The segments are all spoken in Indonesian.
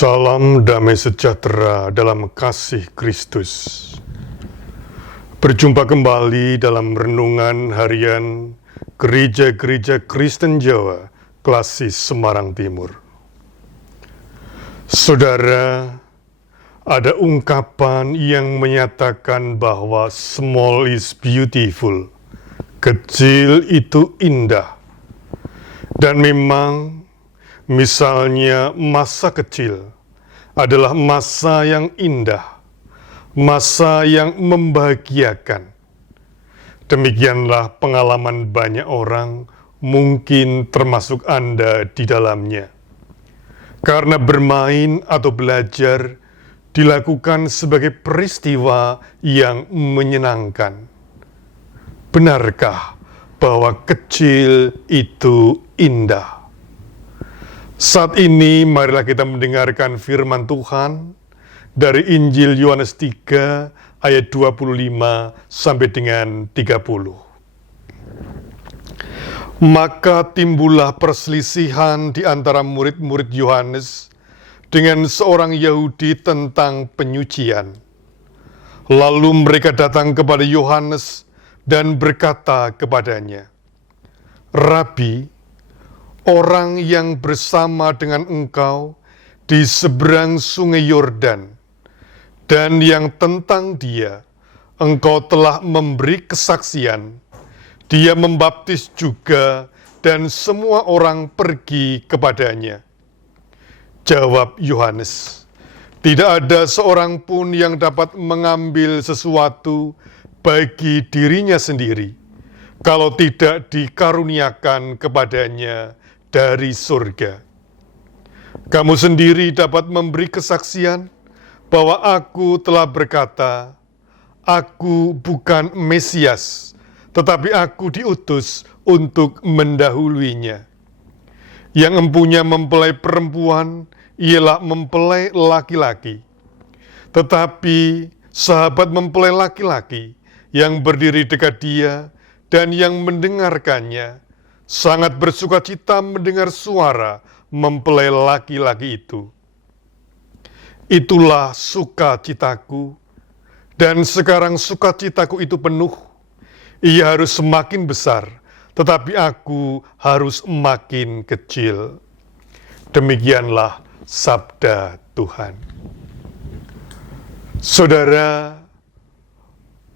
Salam damai sejahtera dalam kasih Kristus. Berjumpa kembali dalam renungan harian Gereja-Gereja Kristen Jawa Klasis Semarang Timur. Saudara, ada ungkapan yang menyatakan bahwa small is beautiful, kecil itu indah. Dan memang misalnya masa kecil adalah masa yang indah, masa yang membahagiakan. Demikianlah pengalaman banyak orang, mungkin termasuk Anda di dalamnya. Karena bermain atau belajar dilakukan sebagai peristiwa yang menyenangkan. Benarkah bahwa kecil itu indah? Saat ini marilah kita mendengarkan firman Tuhan dari Injil Yohanes 3 ayat 25 sampai dengan 30. Maka timbullah perselisihan di antara murid-murid Yohanes dengan seorang Yahudi tentang penyucian. Lalu mereka datang kepada Yohanes dan berkata kepadanya, "Rabi, orang yang bersama dengan engkau di seberang sungai Yordan, dan yang tentang dia engkau telah memberi kesaksian, dia membaptis juga dan semua orang pergi kepadanya." Jawab Yohanes, "Tidak ada seorang pun yang dapat mengambil sesuatu bagi dirinya sendiri, kalau tidak dikaruniakan kepadanya dari surga. Kamu sendiri dapat memberi kesaksian bahwa aku telah berkata, aku bukan Mesias, tetapi aku diutus untuk mendahuluinya. Yang empunya mempelai perempuan ialah mempelai laki-laki. Tetapi sahabat mempelai laki-laki yang berdiri dekat dia dan yang mendengarkannya sangat bersukacita mendengar suara mempelai laki-laki itu. Itulah sukacitaku, dan sekarang sukacitaku itu penuh. Ia harus semakin besar, tetapi aku harus makin kecil." Demikianlah sabda Tuhan. Saudara,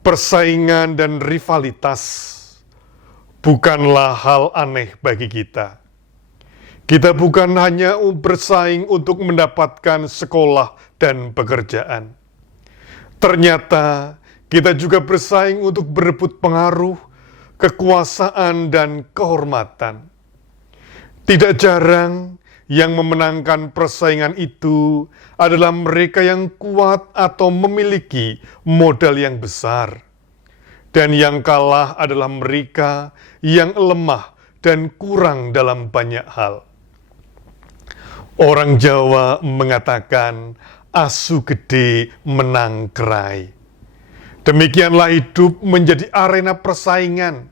persaingan dan rivalitas bukanlah hal aneh bagi kita. Kita bukan hanya bersaing untuk mendapatkan sekolah dan pekerjaan. Ternyata kita juga bersaing untuk berebut pengaruh, kekuasaan, dan kehormatan. Tidak jarang yang memenangkan persaingan itu adalah mereka yang kuat atau memiliki modal yang besar. Dan yang kalah adalah mereka yang lemah dan kurang dalam banyak hal. Orang Jawa mengatakan, asu gede menang kerai. Demikianlah hidup menjadi arena persaingan,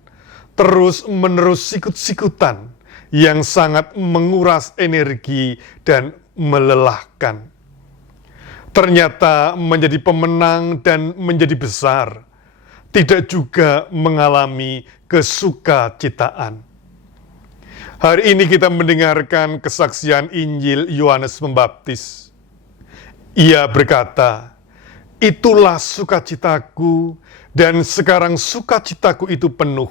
terus-menerus sikut-sikutan, yang sangat menguras energi dan melelahkan. Ternyata menjadi pemenang dan menjadi besar tidak juga mengalami kesukacitaan. Hari ini kita mendengarkan kesaksian Injil Yohanes Pembaptis. Ia berkata, "Itulah sukacitaku, dan sekarang sukacitaku itu penuh.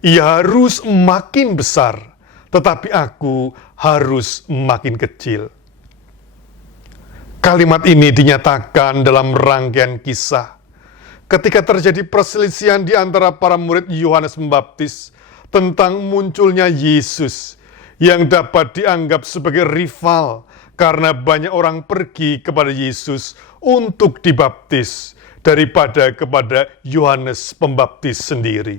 Ia harus makin besar, tetapi aku harus makin kecil." Kalimat ini dinyatakan dalam rangkaian kisah ketika terjadi perselisihan di antara para murid Yohanes Pembaptis tentang munculnya Yesus yang dapat dianggap sebagai rival karena banyak orang pergi kepada Yesus untuk dibaptis daripada kepada Yohanes Pembaptis sendiri.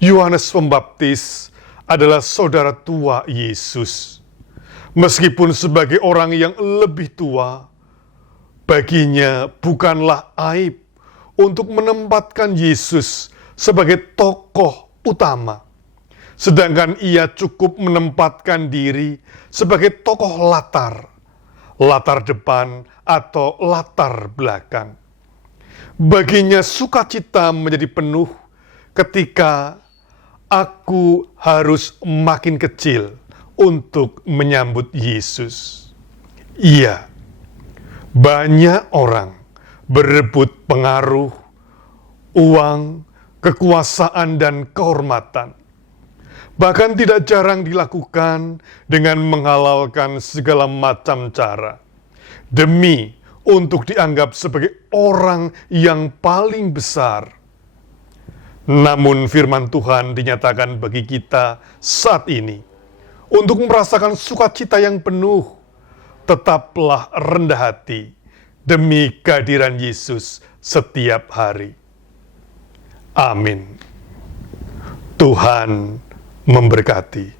Yohanes Pembaptis adalah saudara tua Yesus. Meskipun sebagai orang yang lebih tua, baginya bukanlah aib untuk menempatkan Yesus sebagai tokoh utama. Sedangkan ia cukup menempatkan diri sebagai tokoh latar latar depan atau latar belakang. Baginya sukacita menjadi penuh ketika aku harus makin kecil untuk menyambut Yesus. Iya, banyak orang berebut pengaruh, uang, kekuasaan, dan kehormatan. Bahkan tidak jarang dilakukan dengan menghalalkan segala macam cara demi untuk dianggap sebagai orang yang paling besar. Namun firman Tuhan dinyatakan bagi kita saat ini, untuk merasakan sukacita yang penuh, tetaplah rendah hati demi kehadiran Yesus setiap hari. Amin. Tuhan memberkati.